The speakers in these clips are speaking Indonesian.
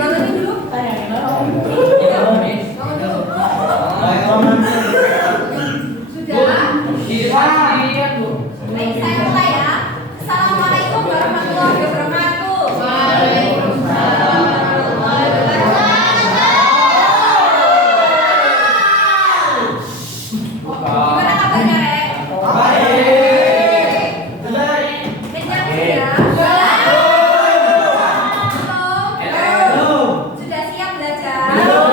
dibangunin dulu. Sudah. Baik, saya mulai ya. Assalamualaikum warahmatullahi wabarakatuh. Waalaikumsalam warahmatullahi wabarakatuh. Gimana kabarnya, Rek? Baik. Kenyang sudah? Belum? Sudah siap belajar? Apa kok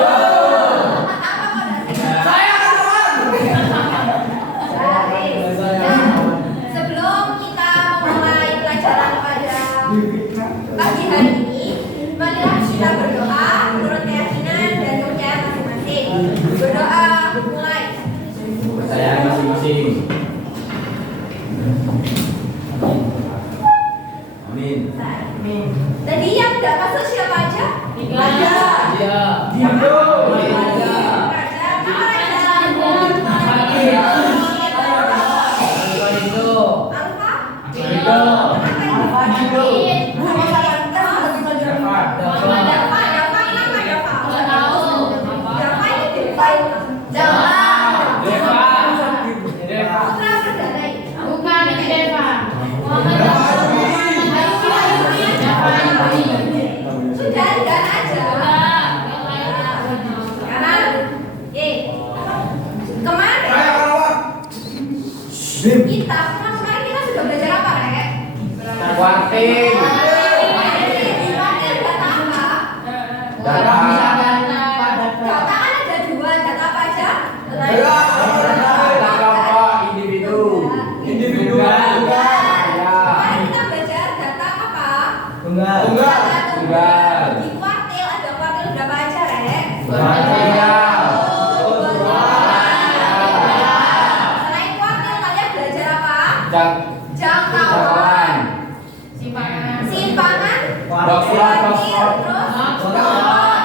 udah siap? Sebelum kita memulai pelajaran pada pagi hari ini, marilah kita berdoa menurut keyakinan dan kepercayaan masing-masing. Berdoa mulai. Kepercayaan masing-masing. Amin. Tadi yang tidak masuk siapa aja? Raja. Dindo. Raja. Apa Raja? Alfa. Sudah kan aja. Sekarang, kemarin kita sudah belajar apa, Rek? Kuartil. Data apa? Data. Data kan ada dua, data apa aja? Data kelompok individu. Individual. Kemarin kita belajar data apa? Tunggal. Di kuartil ada kuartil berapa aja, Rek? Kuartil. Selain kuartil kalian belajar apa? Jangkauan. Simpangan, Boxer. terus yang benar apa?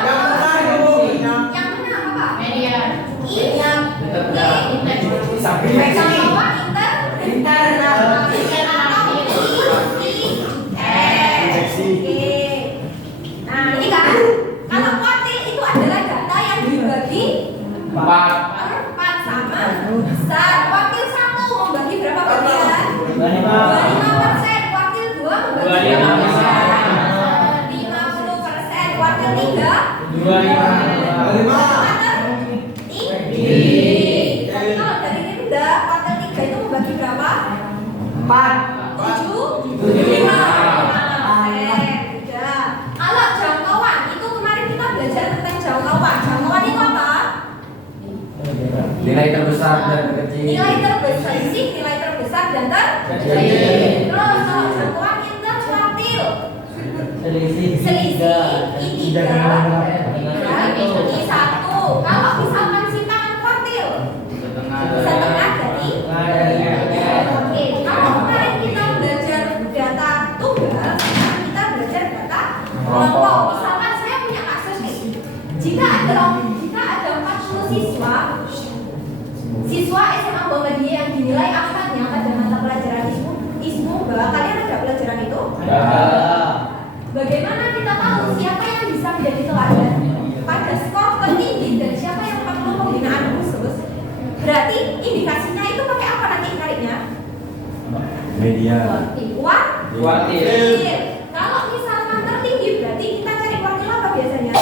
Jangkauan internal. Nah, ini kan kalau kuartil itu adalah data yang dibagi 4 sama besar. Kuartil 1 membagi berapa bagian? 25%. Kuartil 2 membagi berapa bagian? 50%. Kuartil 3 tinggi. Tapi kalau dari rendah, kuartil 3 itu membagi berapa? 75%. Udah. Kalau jangkauan itu kemarin kita belajar tentang jangkauan. Jangkauan itu apa? Nilai terbesar dan terkecil. Nilai terbesar sih, nilai terbesar dan terkecil. Terus kalau jangkauan interkuartil, selisih I3 dan I1. Kalau misalkan simpangan kuartil, setengah dari. Oke, kalau kemarin kita belajar data tunggal, sekarang kita belajar data kelompok. Misalkan saya punya kasus nih, jika ada 40 siswa SMA Muhammadiyah yang dinilai akadnya pada mata pelajaran ismu, bahwa kalian ada pelajaran itu? Bagaimana kita tahu siapa yang bisa menjadi teladan pada skor tertinggi dan siapa yang perlu pembinaan khusus? Berarti indikasinya itu pakai apa nanti caranya? Media. Kuartil. Kalau misalkan tertinggi berarti kita cari kuartil apa biasanya?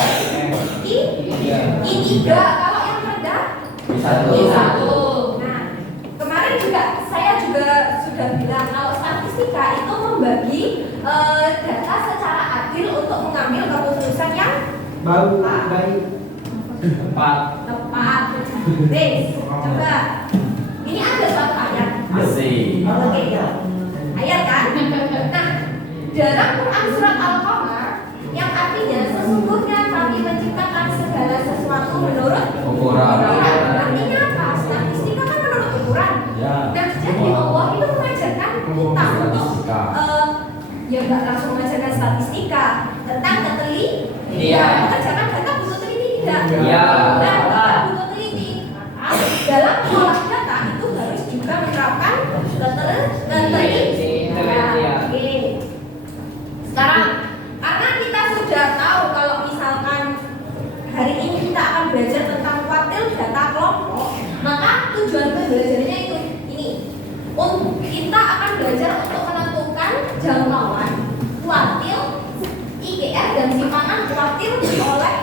I3. Kalau yang rendah? I1. Nah, kemarin saya juga sudah bilang kalau statistika itu membagi data secara adil untuk mengambil keputusan yang tepat. Coba. Ini ada suatu ayat. Masih. Oke, ya. Ayat kan? Nah, dalam Quran surat Al-Qamar yang artinya sesungguhnya kami menciptakan segala sesuatu menurut Ukuran. Artinya apa? Statistika kan menurut ukuran. Ya. Nah, jadi Allah itu mengajarkan kita untuk ya nggak langsung mengajarkan statistika tentang Iya. mengerjakan data butuh teliti tidak? Iya. Nah, data butuh teliti. Dalam mengolah data itu harus juga menerapkan ketelitian. Oke. Sekarang karena kita sudah tahu kalau misalkan tujuan pembelajarannya itu ini. Kita akan belajar untuk menentukan jangkauan, kuartil, IGR dan simpangan kuartil oleh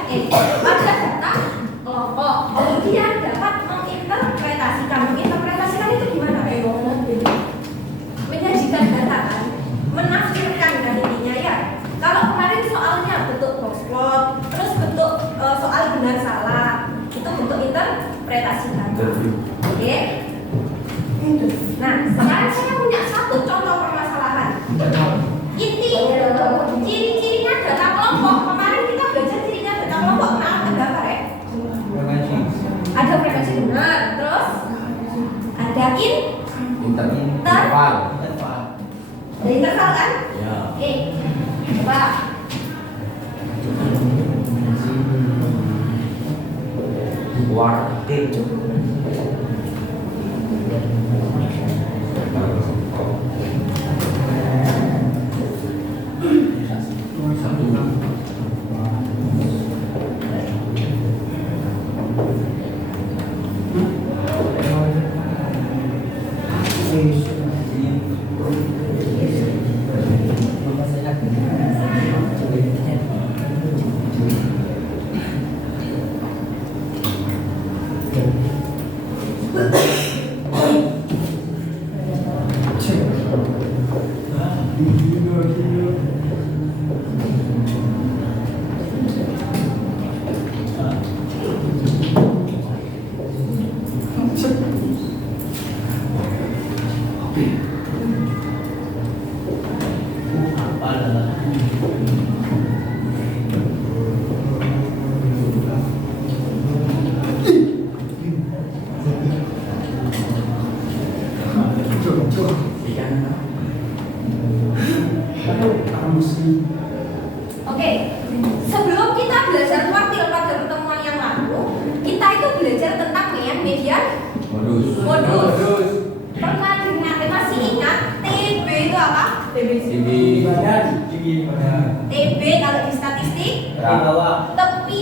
pada data kelompok. Kemudian dapat menginterpretasikan itu gimana? Menyajikan data kan, menafsirkan kan intinya ya. Kalau kemarin soalnya bentuk box plot, terus bentuk soal benar salah, itu bentuk interpretasi data. Oke. Nah, sekarang saya punya satu contoh permasalahan. Inti ciri-cirinya data kelompok. Kemarin kita belajar cirinya data kelompok. Nah, ada apa ya? Ada frekuensi benar, terus ada interval. Ada interval kan? Ya. Oke. Coba. Kuartil. Oke, sebelum kita belajar kuartil pada pertemuan yang lalu, kita itu belajar tentang median modus. Pernah dengar, masih ingat TB itu apa? TB kalau di statistik tepi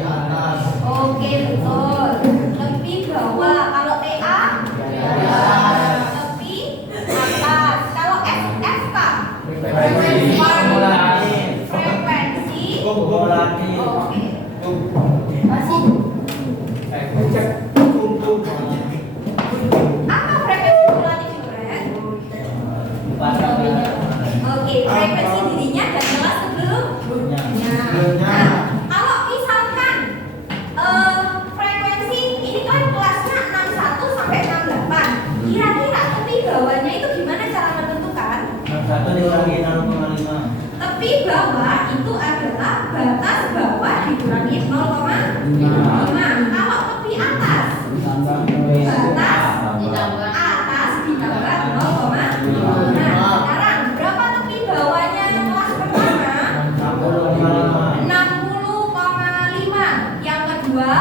atas. Oke, betul. Tepi bawah. Kalau TA tepi atas. Kalau FF Pak? Frekuensi. Oke. Masih. Apa frekuensi kumulatif Juret? Oke, frekuensi dirinya dan kelas sebelumnya. Nah, kalau misalkan frekuensi ini kan kelasnya 61 sampai 68. Kira-kira tepi bawahnya itu gimana cara menentukan? 1 dikurangi 0,5. Tepi bawah itu adalah batas bawah dikurangi 0,5. Kalau tepi atas, batas atas ditambah 0,5. Nah, sekarang berapa tepi bawahnya kelas pertama? 60,5. Yang kedua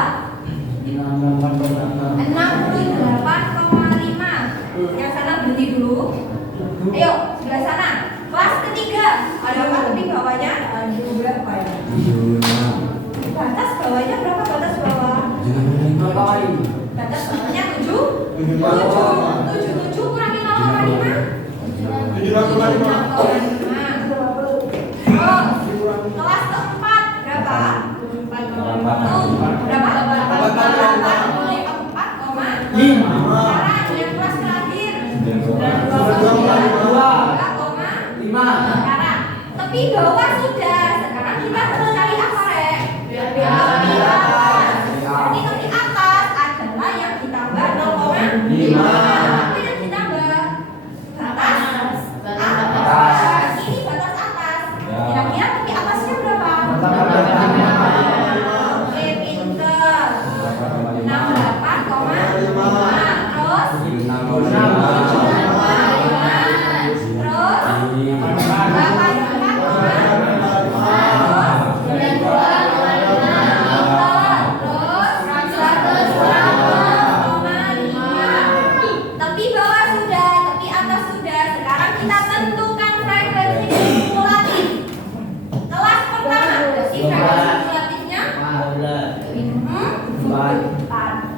68,5. Yang sana berhenti dulu. Ayo, sebelah sana. Kelas ketiga, ada apa tepi bawahnya? Berapa ya? Batas bawahnya berapa batas bawah? Batas bawahnya 7 kurangi 0,5. 7,5. Oh, kelas keempat berapa? Berapa? 4,5. Sekarang yang kelas terakhir 2,5. Sekarang tepi bawah sudah. Sekarang kita harus cari apa, Rek? Tepi atas. Jadi tepi atas adalah yang ditambah 0,5. Apa yang ditambah? Batas atas. Ini batas atas. Kira-kira tepi atasnya berapa? Oke, pinter. 68,5. Terus 8,5. Tepi bawah sudah, tepi atas sudah. Sekarang kita tentukan frekuensi kumulatif. Kelas pertama, frekuensi kumulatifnya 4.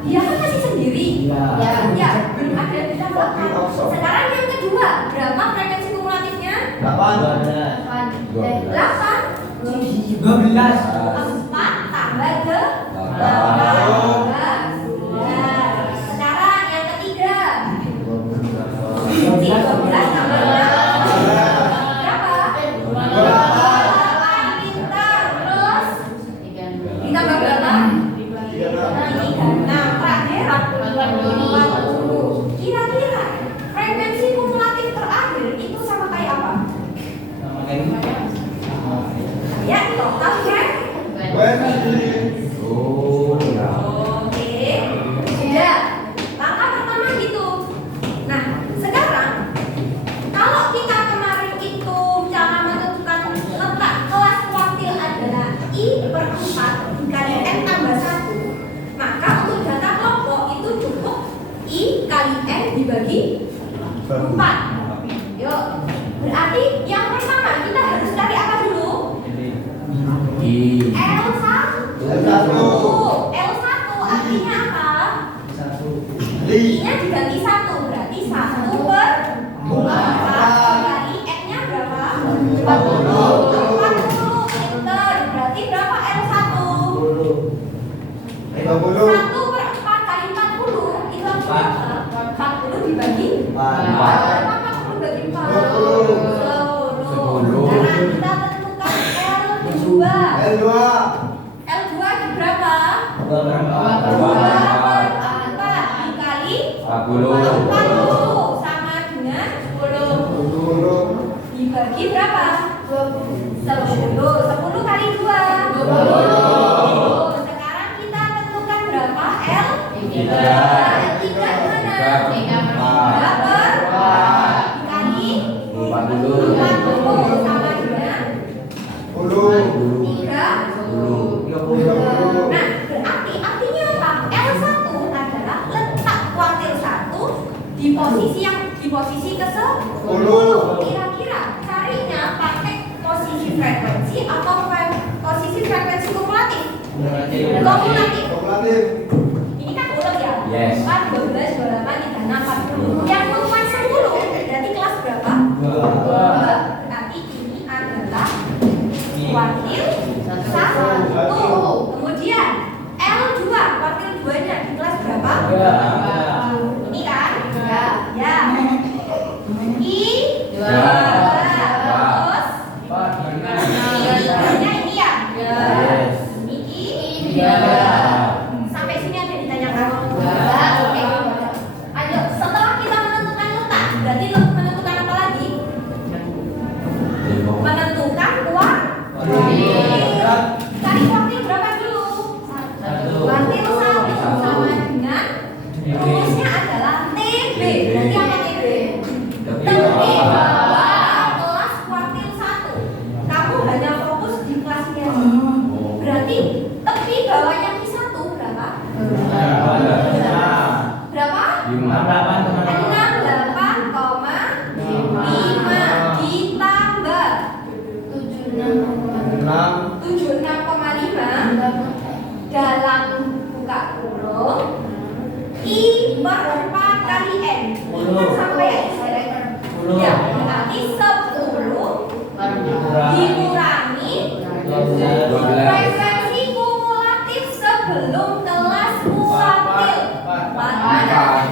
Ya, belum ada di daftarkan. Sekarang yang kedua, berapa frekuensi kumulatifnya? 8. 8. 12. 4 tambah ke 8. 12. Sekarang yang ketiga. 13 tambah 6. Berapa? 8. Pintar. Terus ditambah berapa? 36. Terakhir 40. Kira-kira frekuensi kumulatif terakhir itu sama kayak apa? Ya, total kan? Oke, sudah. Langkah pertama gitu. Nah, sekarang kalau kita kemarin itu cara menentukan letak kelas kuartil adalah I/4 dikali N tambah 1, maka untuk data kelompok itu cukup I kali N dibagi 4. Yuk, berarti yang pertama kita harus cari apa dulu? L1 artinya apa? I-nya diganti 1, berarti 1/4 kali N-nya berapa? 40. Pinter, berarti berapa L1? 1/4 kali 40 itu berapa? 40 dibagi 4. Berapa 40 dibagi 4? 10. Sekarang kita tentukan L2. L2 di berapa? 2/4 dikali 40 sama dengan 10 dibagi berapa? 10 kali 2 20. Sekarang kita tentukan berapa? L3 gimana? 3/4 dikali 40 sama dengan 30. Nah, berarti artinya apa? L1 adalah letak kuartil 1 di posisi ke-10. Kira-kira carinya pakai posisi frekuensi atau posisi frekuensi kumulatif? Kumulatif. Ini kan urut ya? Yes. 4, 12, 28, 36, 40. Yang merupakan 10 berarti kelas berapa? 2. Berarti ini adalah kuartil 1. Kemudian L2 kuartil 2-nya di kelas berapa? Ini kan? Ya. I2. Terus I3-nya ini ya? Ini I3. Sampai sini ada yang ditanyakan? Oke. Ayo, setelah kita menentukan letak, berarti menentukan apa lagi? Menentukan kuartil. Cari kuartil berapa dulu? Kuartil 1 sama dengan rumusnya adalah TB. Berarti apa TB? Tepi bawah kelas kuartil 1. Kamu hanya fokus di kelasnya. Berarti tepi bawahnya I1 berapa? Berapa? 68,5 ditambah 76,5 dalam buka kurung I/4 kali N. Ingat sampai ya, berarti 10 dikurangi frekuensi kumulatif sebelum kelas kuartil.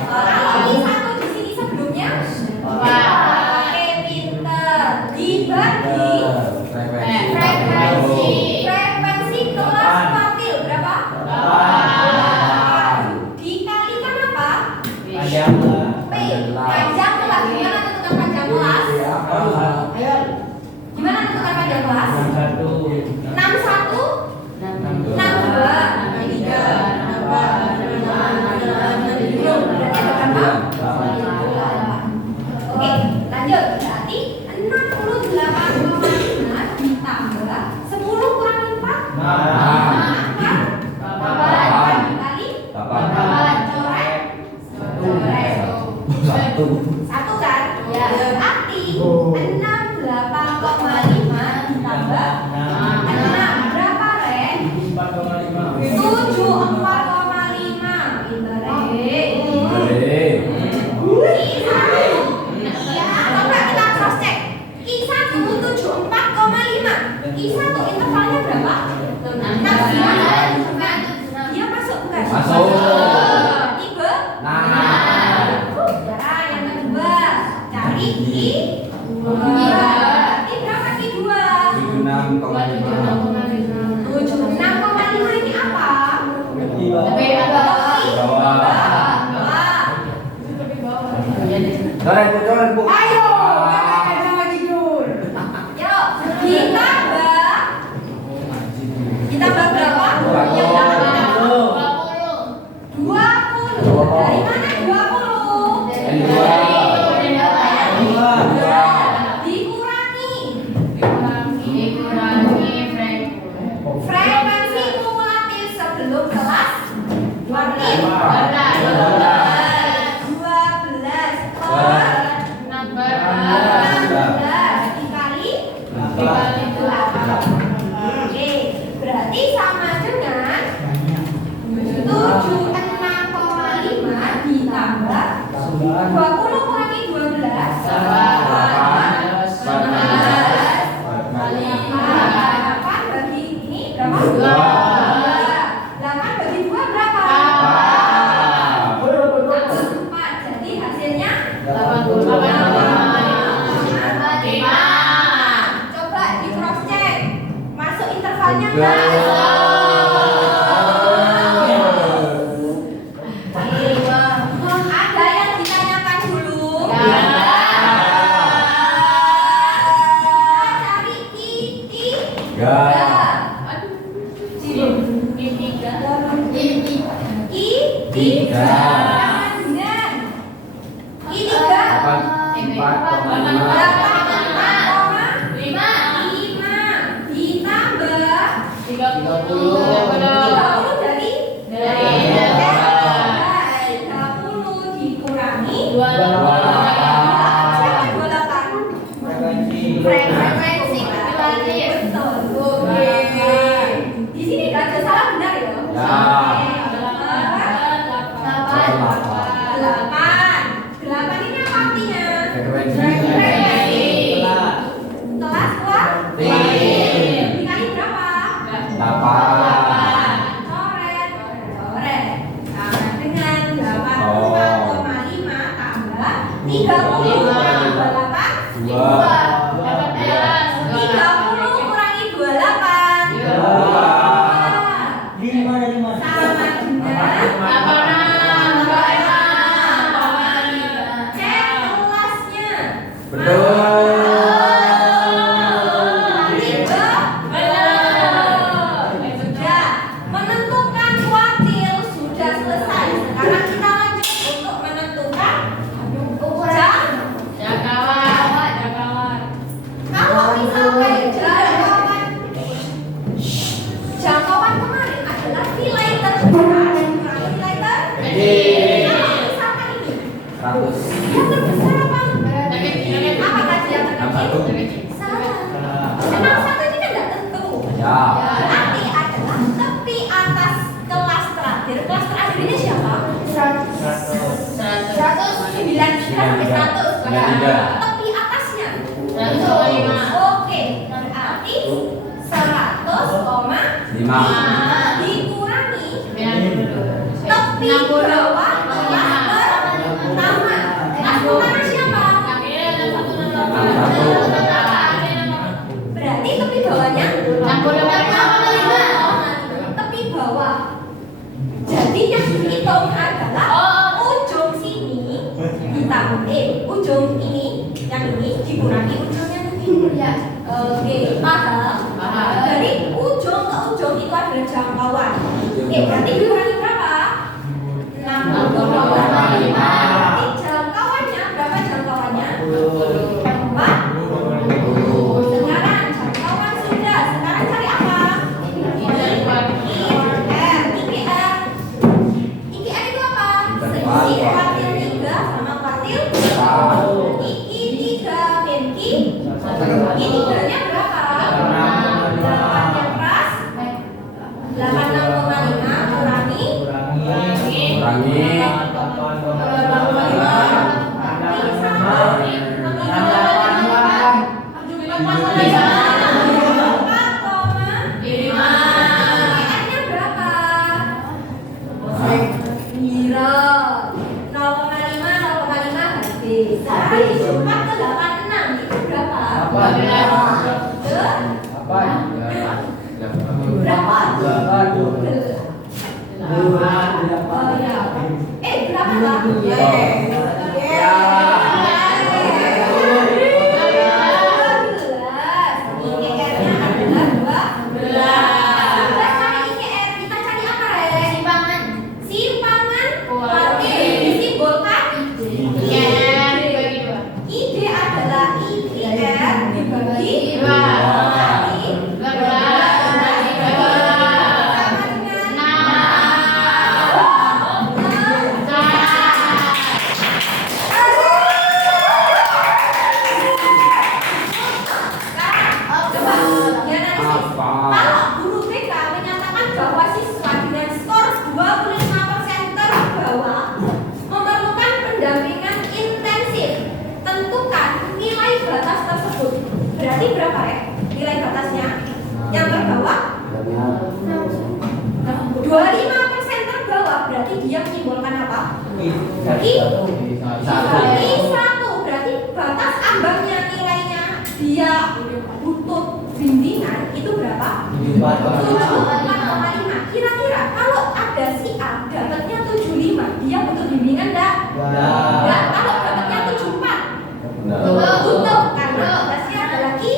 Kalau I1 di sini sebelumnya pakai pinter dibagi frekuensi kelas kuartil berapa? 8 dikalikan apa? P. Panjang kelas. Gimana tentukan panjang kelas? Gimana tentukan panjang kelas? 61 62 63 Oke, lanjut. Berarti 68,5 ditambah 10 kurang 4 dikali 8 coret 1 kan? Berarti 68,5 ditambah 6 berapa, Ren? 74,5. Pintar, Ren. I1 intervalnya berapa? 6. Dia masuk bukan? Masuk. Tiga. Nah. Ya, yang kedua cari I2. Berarti berapa I2? 76,5. 76,5 ini apa? Di bawah. Coret bu. Ayo, kakak sama tidur. Yuk, ditambah berapa? 20. Dari mana 20? Dikurangi frekuensi kumulatif sebelum kelas kuartil. 12 dikali 8. Oke, berarti sama dengan 76,5 ditambah 20 kurangi 12. 8 bagi ini berapa? 8 bagi 2 berapa? 4. Jadi hasilnya 85. Coba di cross check. Masuk intervalnya enggak? Ada yang ditanyakan dulu? Cari I3. Frekuensi kumulatif. Oke. Di sini nggak ada salah benar ya? Delapan. Delapan ini apa artinya? Frekuensi. Kelas dikali berapa? 8. Coret. Sama dengan 84,5 tambah 30 tambah 8. 30 kurangi 28. 5. Sama dengan cek kelasnya. Sudah menentukan kuartil sudah selesai. Sekarang kita lanjut untuk menentukan kalau misalnya jangkauan kemarin adalah filter. Misalkan ini 100. yang terbesar apa? Apa tadi yang terkecil? 61. Salah. Emang satu ini kan tidak tentu. Ya. Berarti adalah tepi atas kelas terakhir. Kelas terakhir ini siapa? 199 sampai 100. 93. Tepi atasnya. 105. Oke, berarti 100,5 dikurangi tepi bawah kelas pertama. Kelas pertama siapa? Berarti tepi bawahnya tepi bawah. Jadi yang dihitung adalah ujung sini ujung ini yang ini dikurangi ujungnya ini. Ya. Oke, paham? Dari ujung ke ujung itu adalah jangkauan. Berarti dikurangi berapa? 60,5. Berarti jangkauannya berapa jangkauannya? 40. Sekarang jangkauan sudah. Sekarang cari apa? IPR. IPR itu apa? Selisih kuartil 3 sama kuartil 4. I3 min Q. I3-nya berapa? 8 yang keras 86,5 kurangi Berapa lah? Berarti berapa ya nilai batasnya? Yang terbawah 25% terbawah berarti dia menyimbolkan apa? I1 berarti batas ambangnya nilainya dia butuh bimbingan itu berapa? 74,5. Kira-kira kalau ada si A dapatnya 75 dia butuh bimbingan enggak? Enggak. Kalau dapatnya 74 butuh karena batasnya adalah I1.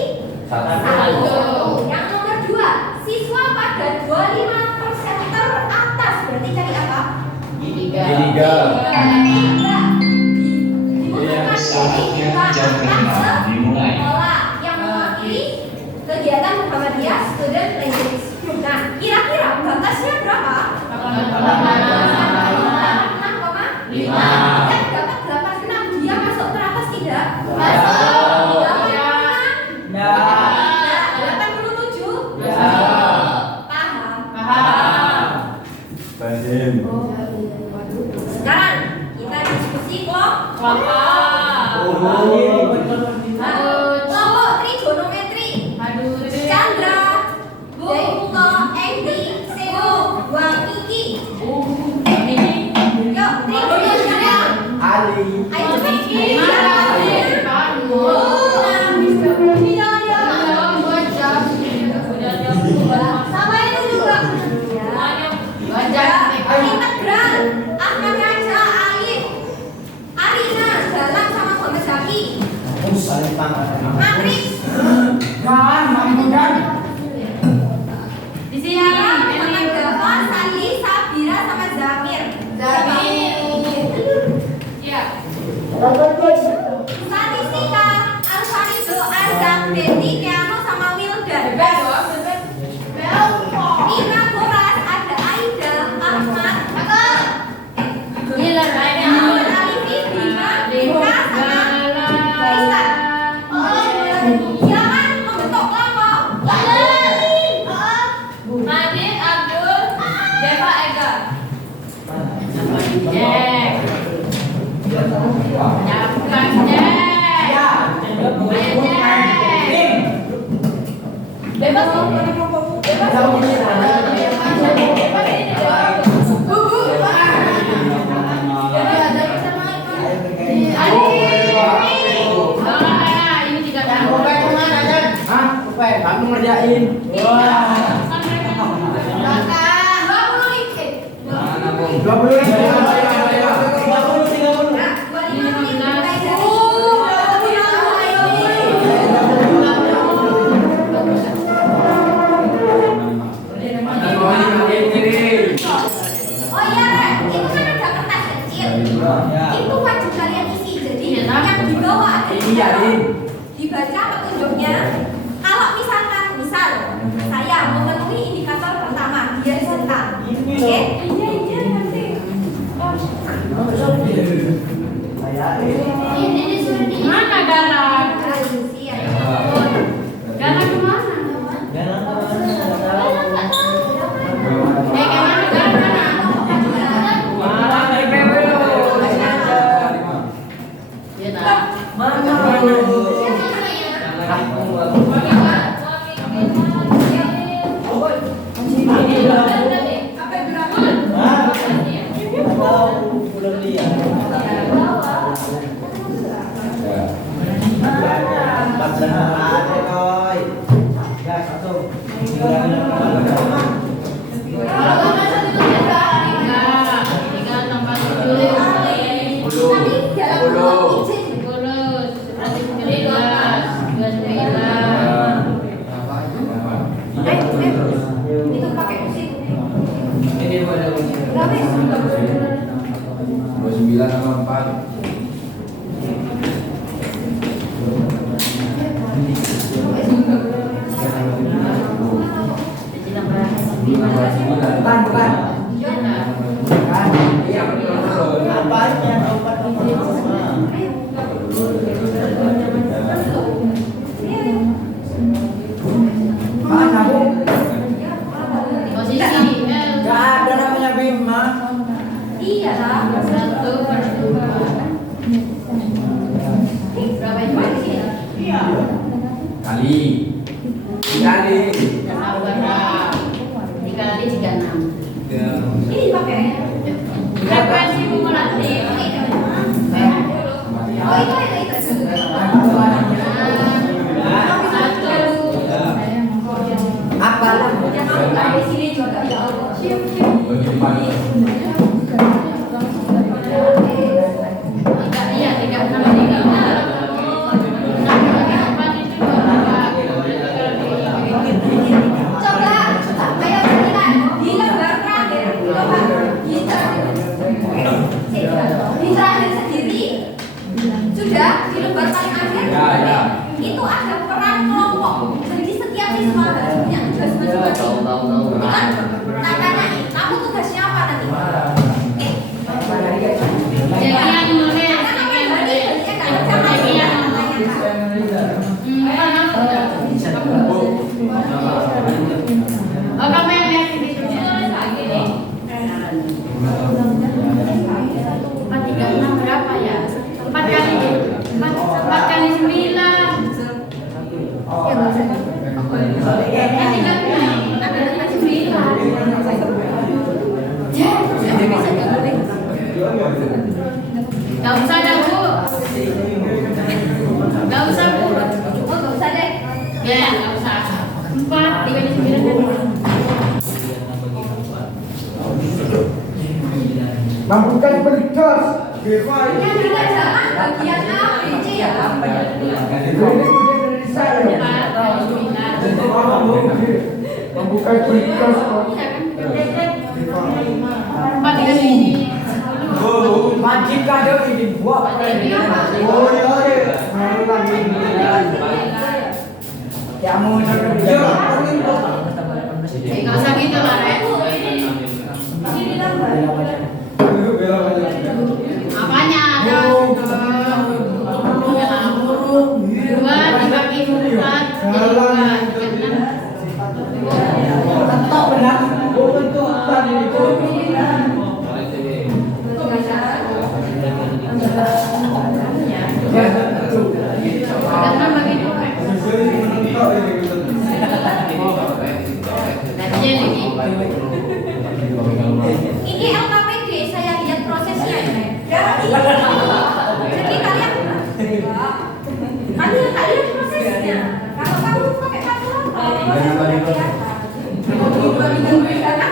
Yang nomor 2, siswa pada 25% teratas berarti cari apa? Tiga. Dimulai. Yang mewakili kegiatan Muhammadiyah Student Language Group. Nah, kira-kira batasnya berapa? 6,5. Yang dapat 86 dia masuk teratas tidak? Masuk. 87. Paham? Sekarang kita diskusi kelompok trigonometri. Chandra, Dewa, Endi, Seo, Wang Iki. Yuk, trigonometri. Ayo sama itu juga. Integral. Ahmad Raja, Alif, Arina, Jalan sama Muhammad Zaki. Matrix. Di sini Muhammad Dava, Sali, Sabira sama Zamir. Ya. Statistika, Alfarido, Azam, Betty, Piano sama Wildan. Pitagoras ada Aida, Ahmad, Alifi, Bima, Deka sama Krista. Jangan membentuk kelompok. Nadine, Abdul, Deva, Ega. Kamu ngerjain. Wah. 20 itu wajib kalian isi. Jadi yang di bawah ada dibaca petunjuknya. Kalau misalkan saya memenuhi indikator pertama dia sentak. Oke? Mana Galang? Galang kemana? Kalau tambah 1 itu berapa? 3 tambah 7 Tapi dalam ruang izin 10 berarti 19 itu pakai musik. Ini pada Berapa ya? 29 sama 4. Bukan. Iya, betul. Apanya? Obat ini. Mana Bu? posisi Gak ada namanya Bima. Iya lah. 1 per 2 Berapa itu sih? Kali. dikali 36 Ini dipakai. frekuensi kumulatif Oh itu. Apa? Yang kamu dari sini juga ya Allah. Iya, 36 Coba, ayo kita di lembar terakhir, coba di terakhir sendiri sudah di lembar paling akhir itu ada peran kelompok. Jadi setiap siswa harus punya tugas masing-masing. Nah karena kamu tugasnya apa nanti? Jadi yang nulis, Karena yang kan nulis. berarti yang Oh, kamu yang lihat di situ lagi nih. 436 berapa ya? 4 kali 4 kali 9. Gak usah dah Bu. Gak usah Bu. Oh nggak usah deh. Ya, gak usah. 4 dikali 9. Mampukan berkas. Yang tidak jangan bagian A, B, C ya. Membuka berkas. Majib kado ini buat. Oh iya. Ya mau Gak usah gitu lah, Rek. Ini lembar. Apanya? Ada 2 dibagi 4 jadi 2. tak benar. Untuk tadi itu. Karena bagi 2. Gajian ini. Ini LKPD, saya lihat prosesnya ya. Jadi kalian tak lihat prosesnya. Kalau kamu pakai kalkulator, karena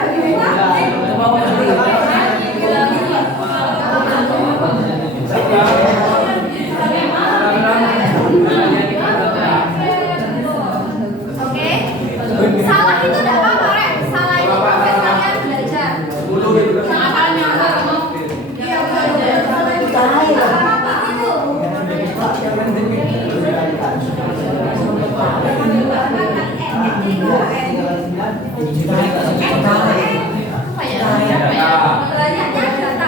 Oke, salah itu tidak apa-apa, Rek. Salah itu proses kalian belajar. Apanya? Iya, salah itu tidak apa-apa itu. Apa ya? Berapa ya? Banyaknya data.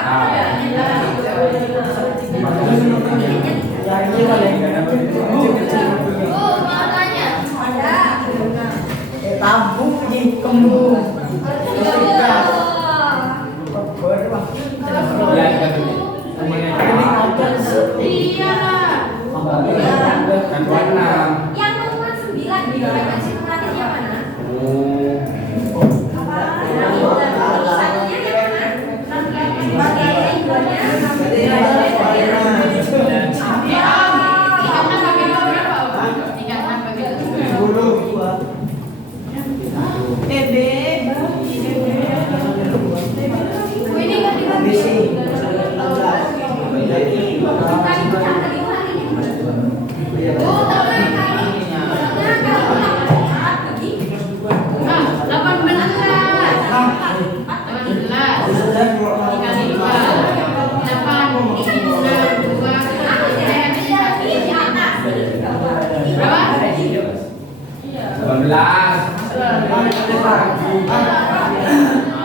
Oh, makanya ada. Tabung di kembung. Iya. Yang nomor 9 di frekuensi kumulatifnya mana? Satunya yang mana? Bagian duanya.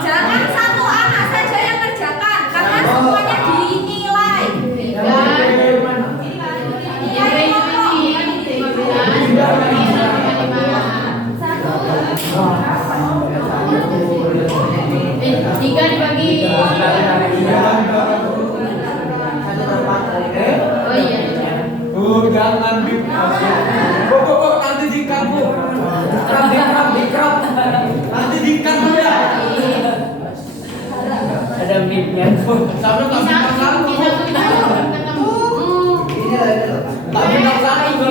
Jangan satu anak saja yang kerjakan karena semuanya dinilai. Tiga dibagi. Oh iya. Jangan kok nanti di kamu. Nanti di kamu ya. Ada mimpian. Sama Bisa kamu. ketemu. Tak bilang satu.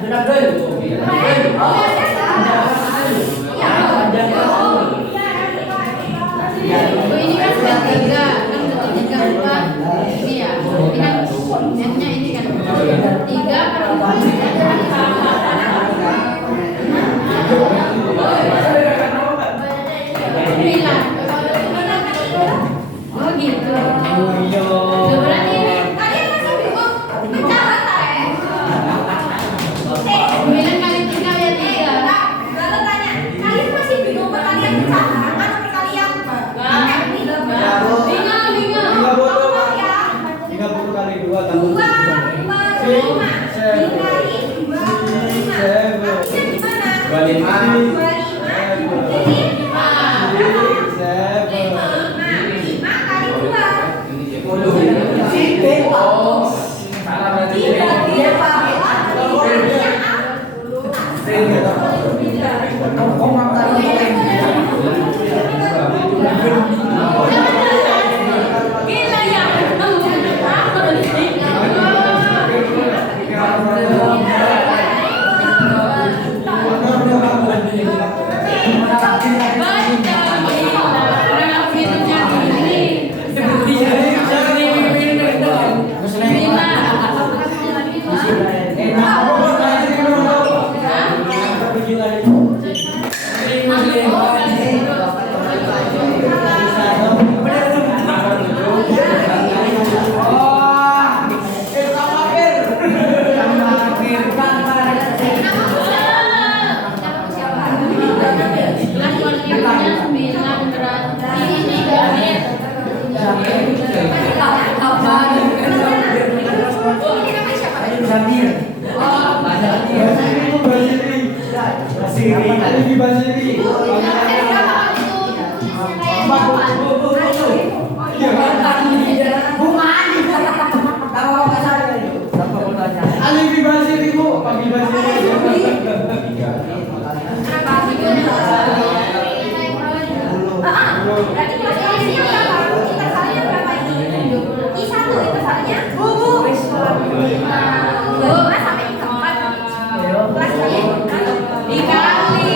Benar dulu. Ini kan sudah tiga, kan sudah tiga bukan? Ini ya, ini kan netnya ini kan tiga per sembilan. Oh gitu. Berarti Kalian masih bingung? Mencatat ya? sembilan kali tiga ya tiga. Lalu tanya, kalian masih bingung perkalian pecahan atau perkalian ini loh? Bingung. Ngomong ya. 30 kali 2 2 per 5 dikali 2 per 5. Artinya gimana? 25. 25 ini 5 kali 2 Salah berarti. dibagi 4. Gila ya. Berarti kelasnya berapa? Intervalnya berapa ini? I1 intervalnya 25 sampai 34. Kelasnya Dikali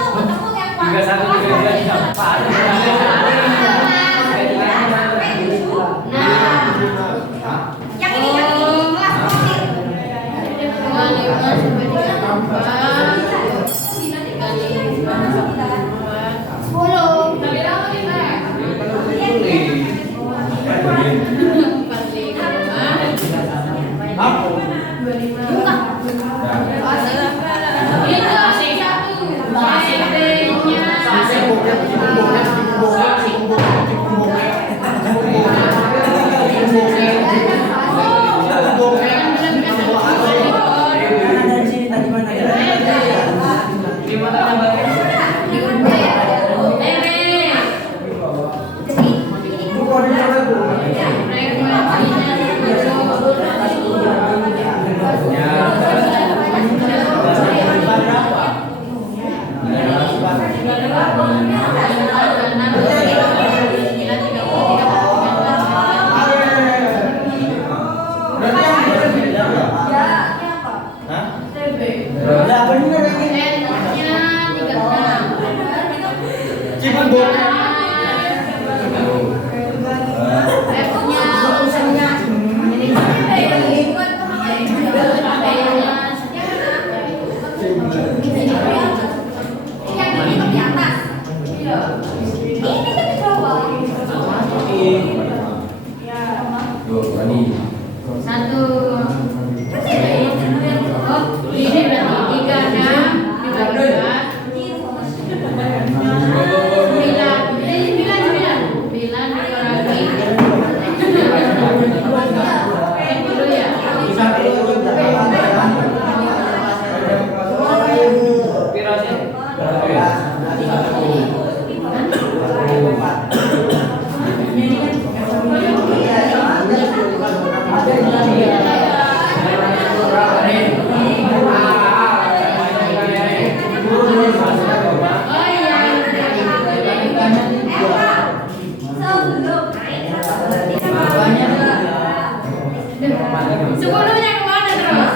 9 kali 5. Satu. Oh, ini berarti 3, 6, 10-nya kemana terus?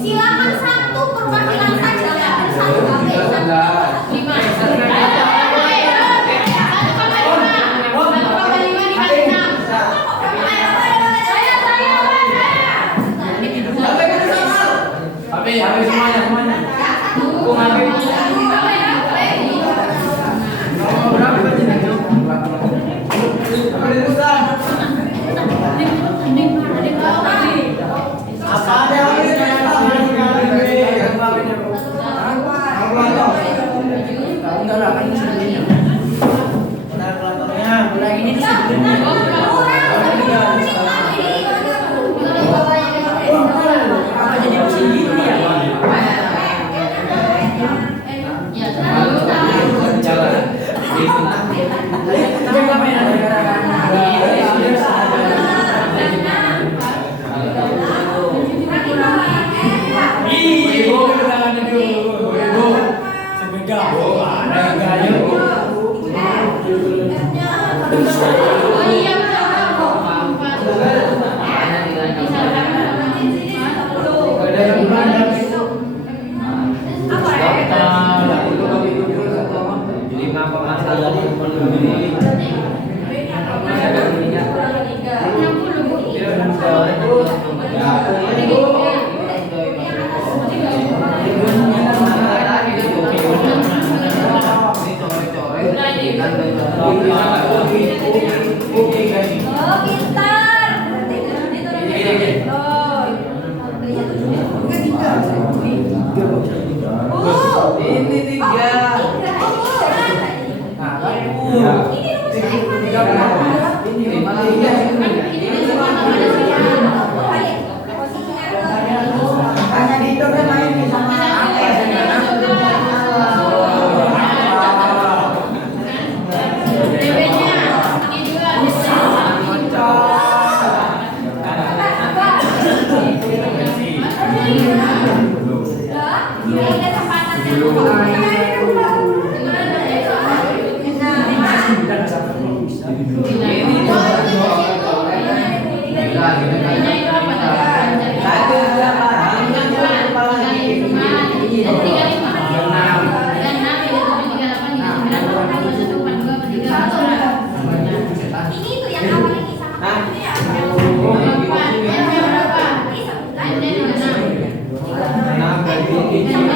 Silakan satu perwakilan saja, satu Habis semuanya. Aku ngambil. Apa ada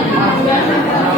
Yang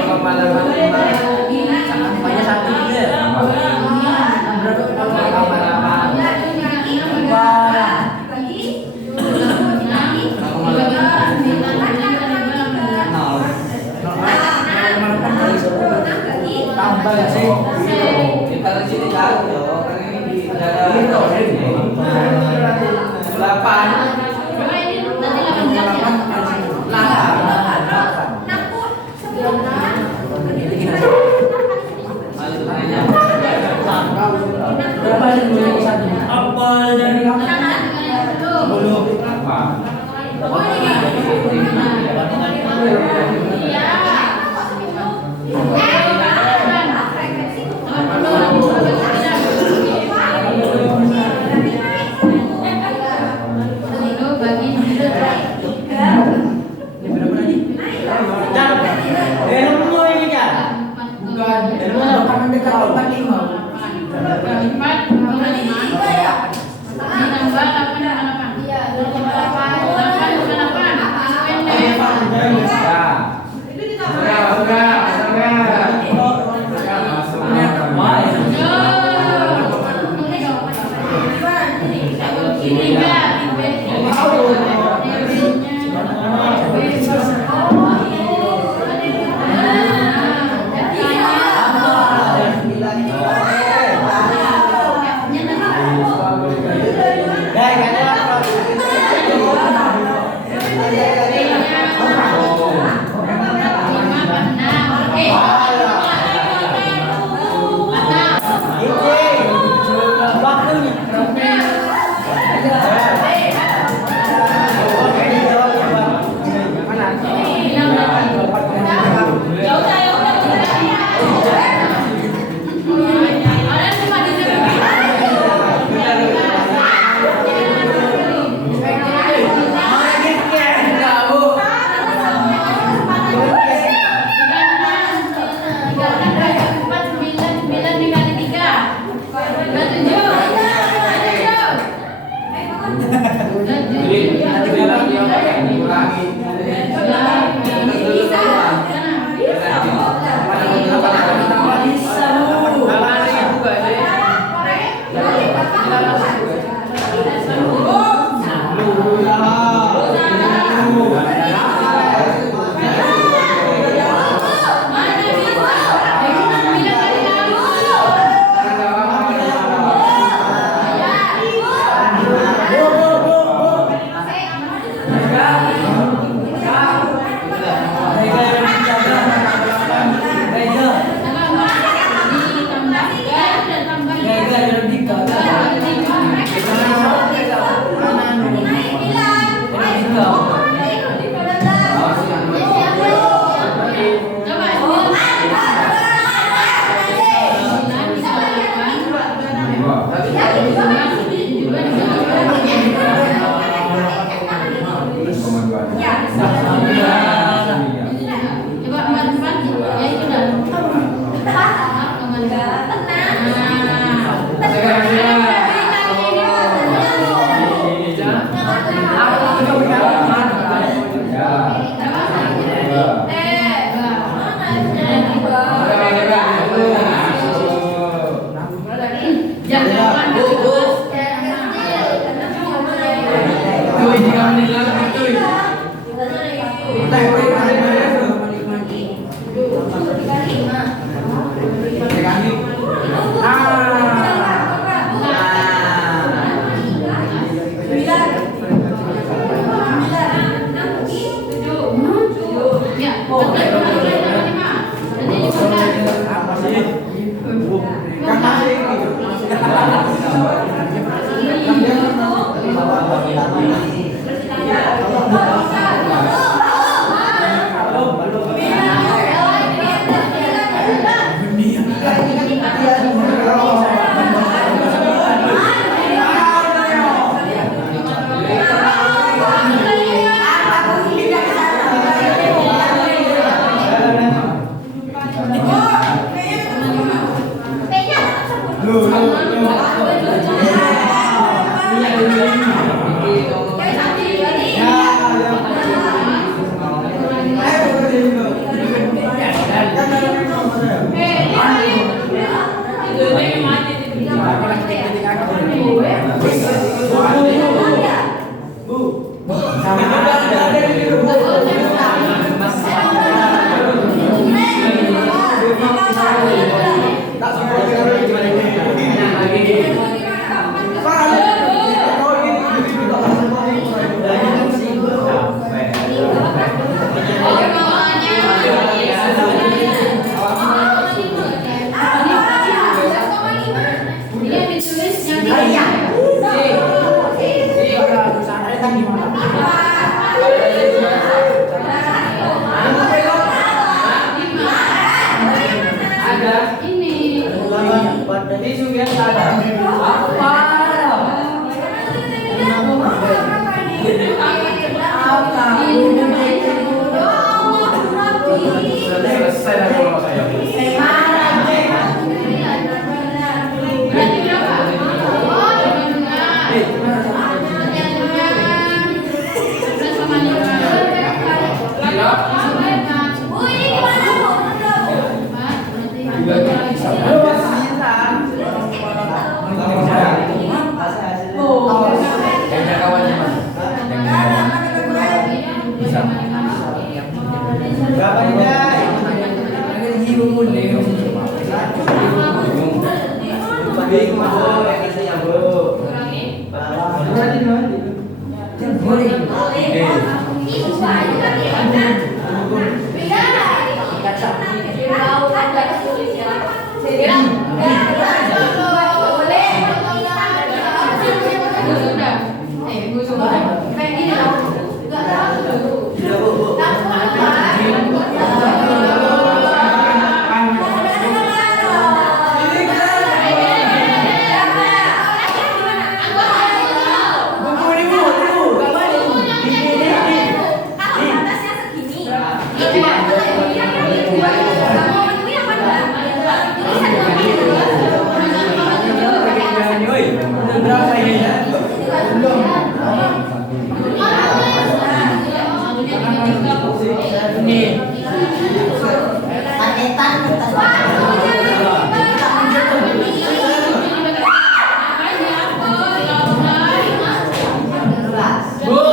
Bu,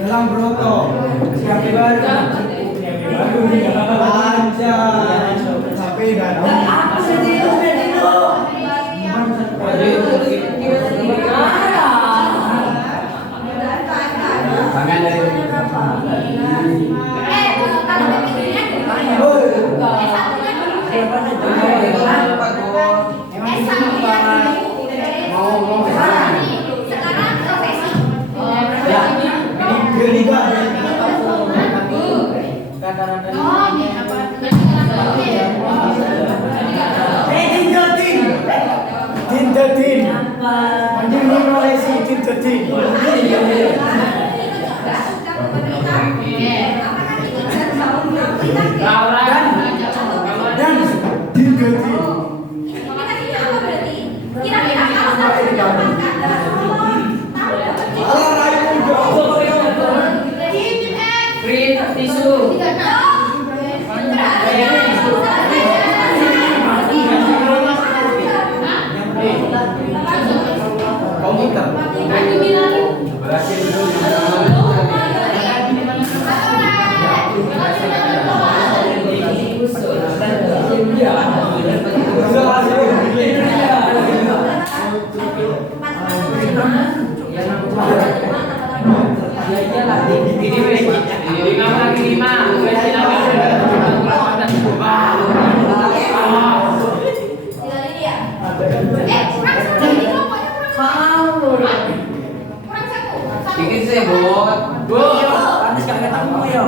Dalam Broto. Siapa baru? Aja. Sampai dah. Tangan dari Sekarang profesi. Oh, ini apa? Tindatin. Menjadi Malaysia tindatin. Dan tindatin. Kira-kira kalau kamu mendapatkan free tisu. Komputer. Bikin sih, Bot. Bu. Panas gak ketemu ya.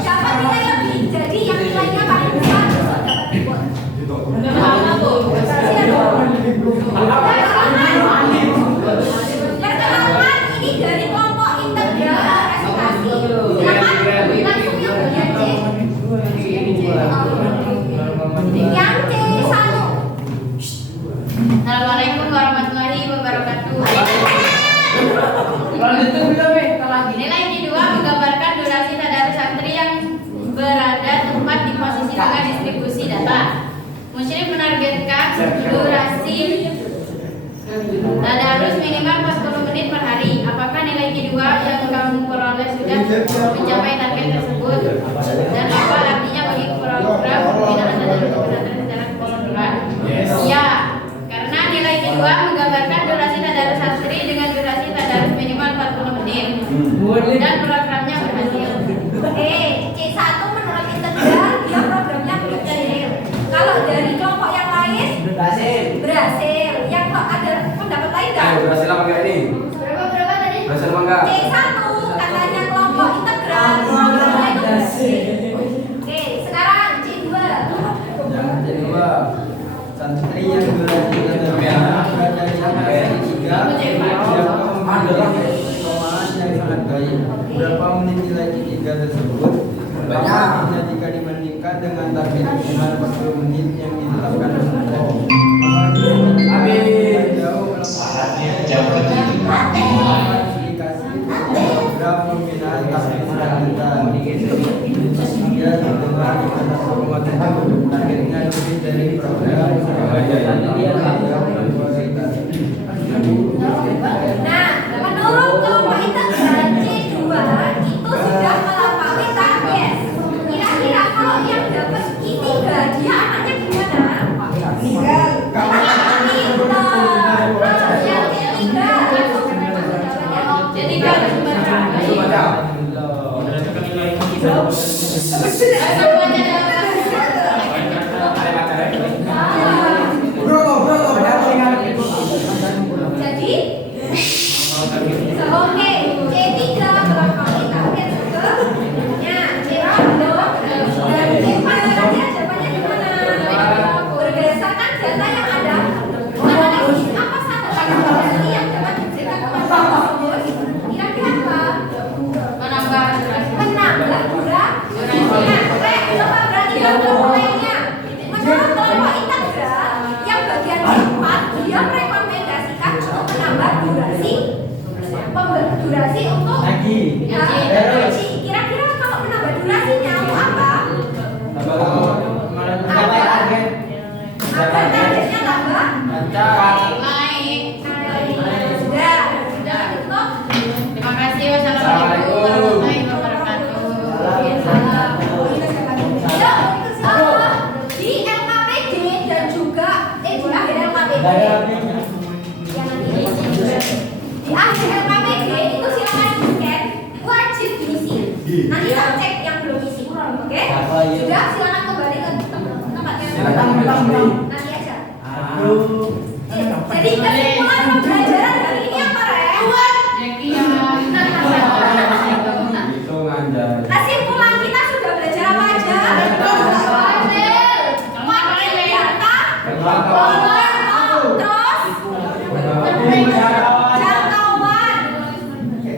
Siapa nilai lebih? Jadi yang nilainya paling besar perkenalkan, ini dari kelompok integral edukasi. Silakan langsung yang bagian C. Yang C1. Assalamualaikum warahmatullahi wabarakatuh. Nilai kedua menggambarkan durasi tadarus santri yang berada tepat di posisi dengan distribusi data. Musyrif menargetkan durasi tadarus minimal 40 menit per hari. Apakah nilai kedua yang kamu peroleh sudah mencapai target tersebut? Dan apa artinya bagi program pembinaan tadarus pesantren secara keseluruhan? Ya, karena nilai kedua menggambarkan durasi tadarus santri dengan durasi tadarus minimal 40 menit dan programnya berhari. Santri yang belajar berada di hari ketiga yang keempat adalah pemahaman yang sangat baik. Berapa menit nilai ketiga tersebut? Banyak jika dibandingkan dengan target minimal 40 menit yang ditetapkan jauh program pembinaan taktis lanjutan. Dia terdengar di kata targetnya lebih dari program Nah, menurut kelompok integral C2 itu sudah melampaui target. Kira-kira kalau yang dapat I3 dia anaknya gimana? Meninggal. Yang C3 Jadi kan harus baca. Jadi, oke, C3 melampaui target sebetulnya. Dan C4 tadi jawabannya gimana? Berdasarkan data yang ada, analisis apa satu variasi yang dapat diberikan kepada kampus? Kira-kira apa? Menambah Menambah durasinya. Coba berarti lainnya. Menurut kelompok integral yang bagian keempat, dia merekomendasikan untuk menambah durasi untuk gaji. Kira-kira kalau menambah durasinya untuk apa? Agar targetnya tambah naik. sudah untuk Terima kasih. Wassalamualaikum warahmatullahi wabarakatuh. Di LKPD dan juga di akhir LKPD di akhir LKPD itu silakan di-scan, wajib diisi. Nanti tak cek yang belum isi, oke? Sudah, silakan kembali ke tempatnya. Nanti aja. Jadi kesimpulan pembelajaran hari ini apa, Ren? Kesimpulan kita sudah belajar apa aja? Wakil data, terus jangkauan. Oke,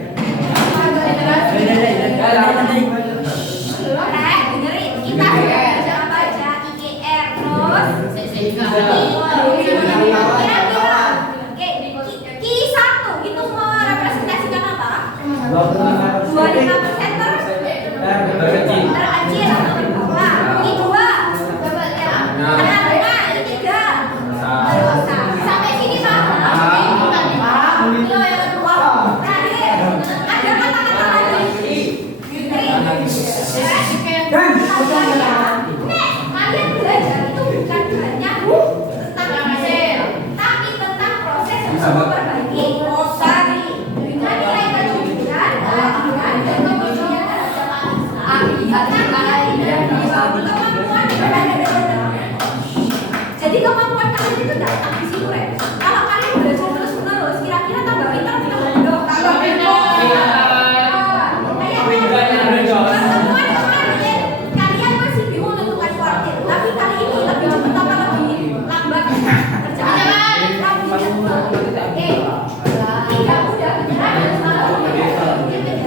dengerin. Kita sudah belajar apa aja? IGR, terus kira-kira. Oke, Q1 itu merepresentasikan apa? 25% terkecil atau berbawah. I2 menambah, I3 sampai sini paham? Terakhir, ada kata-kata lagi? Kalian belajar itu bukan hanya tentang hasil, tapi tentang proses untuk memperbaiki dengan nilai kejujuran, keadilan, dan kemudian jadi kemampuan kalian itu tidak tetap di situ, Ren. Kalau kalian belajar terus-menerus, kira-kira tambah pintar kita bodoh. Tambah pintar. Pertemuan kemarin, kalian masih bingung menentukan kuartil, tapi kali ini lebih cepat apa lebih lambat? Berjalan. Lebih cepat. Oke. Tidak mudah beneran dan selalu menjadi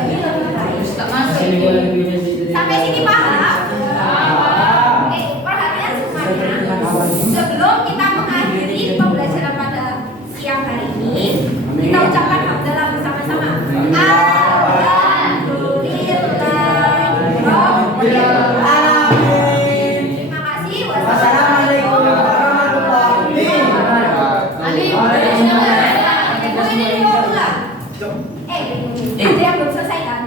lebih baik. Sampai sini paham? Oke, perhatian semuanya. Sebelum kita mengakhiri pembelajaran pada siang hari ini, kita ucapkan hamdalah bersama-sama. Alhamdulillahirobbilalamin. Terima kasih. Wassalamualaikum warahmatullahi wabarakatuh. Ini diulang. Ada yang belum selesai kan?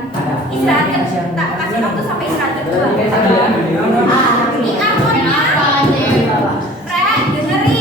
Istirahat kan? Tak kasih waktu sampai istirahat kedua.